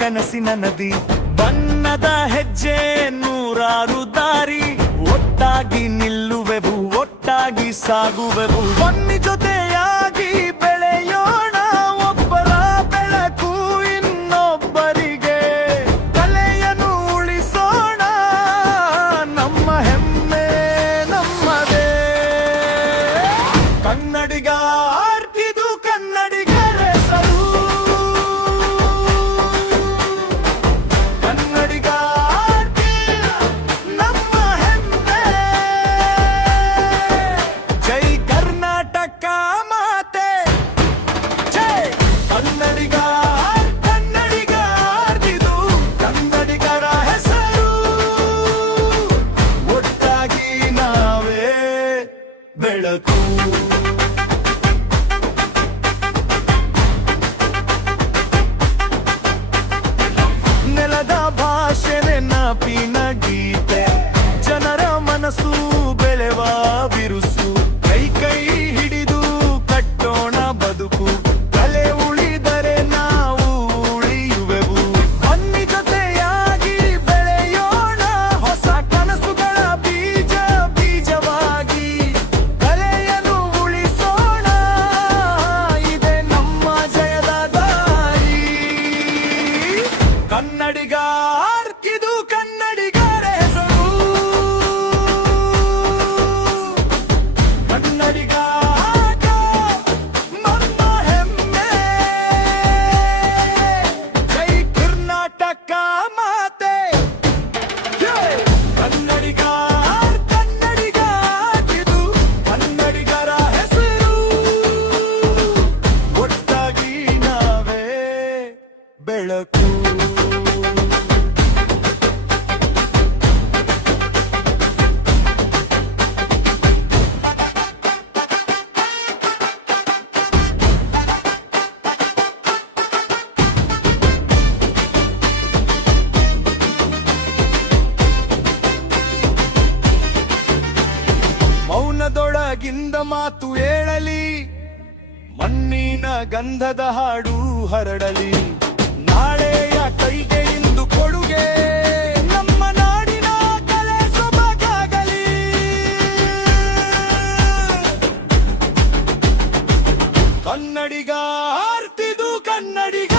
ಕನಸಿನ ನದಿ. ಬಣ್ಣದ ಹೆಜ್ಜೆ ನೂರಾರು ದಾರಿ, ಒಟ್ಟಾಗಿ ನಿಲ್ಲುವೆವು, ಒಟ್ಟಾಗಿ ಸಾಗುವೆವು. ಬನ್ನಿ ಜೊತೆಯಾಗಿ ಬೆಳೆಯೋಣ, ಒಬ್ಬರ ಬೆಳಕು ಇನ್ನೊಬ್ಬರಿಗೆ. ಕಲೆಯನ್ನು ಉಳಿಸೋಣ, ನಮ್ಮ ಹೆಮ್ಮೆ ನಮ್ಮದೇ. ಕನ್ನಡಿಗ ಆರ್ತಿದು ಕನ್ನಡಿಗರ ಹೆಸರು. ಕನ್ನಡಿಗ ಆರ್ತಿ ನಮ್ಮ ಹೆಮ್ಮೆ. ಜೈ ಕರ್ನಾಟಕ ಮಾತೆ, ಜೈ ಕನ್ನಡಿಗ. ಕನ್ನಡಿಗ ಆರ್ತಿದು ಕನ್ನಡಿಗರ ಹೆಸರು. ಒಟ್ಟಾಗಿ ನಾವೇ ಬೆಳಕು. ನೆಲದ ಭಾಷೆ ನೆನಪಿನ ಗೀತೆ, ಜನರ ಮನಸ್ಸು ಬೆಳೆವ ಬಿರುಸು. ಕೈ ಕೈ ಹಿಡಿದು ಕಟ್ಟೋಣ ಬದುಕು, ಕಲೆ ಉಳಿದರೆ ನಾವು ಉಳಿಯುವೆವು. ಬನ್ನಿ ಜೊತೆಯಾಗಿ ಬೆಳೆಯೋಣ, ಹೊಸ ಕನಸುಗಳ ಬೀಜ ಬೀಜವಾಗಿ. ಕಲೆಯನ್ನು ಉಳಿಸೋಣ, ಇದೆ ನಮ್ಮ ಜಯದ ದಾರಿ. ಕನ್ನಡಿಗ ಆರ್ತಿದು ಕನ್ನಡಿಗರ ಹೆಸರು. ಕನ್ನಡಿಗ ಆಟ ನಮ್ಮ ಹೆಮ್ಮೆ. ಜೈ ಕರ್ನಾಟಕ ಮಾತೆ, ಜೈ ಕನ್ನಡಿಗ. ಕನ್ನಡಿಗ ಆಟಿದು ಕನ್ನಡಿಗರ ಹೆಸರು. ಒಟ್ಟಾಗಿ ನಾವೇ ಬೆಳಕು. ಮೌನದೊಳಗಿಂದ ಮಾತು ಏಳಲಿ, ಮಣ್ಣಿನ ಗಂಧದ ಹಾಡು ಹರಡಲಿ. ನಾಳೆಯ ಕೈಗೆ ಇಂದು ಕೊಡುಗೆ, ನಮ್ಮ ನಾಡಿನ ಕಲೆ ಸೊಬಗಾಗಲಿ. ಕನ್ನಡಿಗ ಆರ್ತಿದು ಕನ್ನಡಿಗ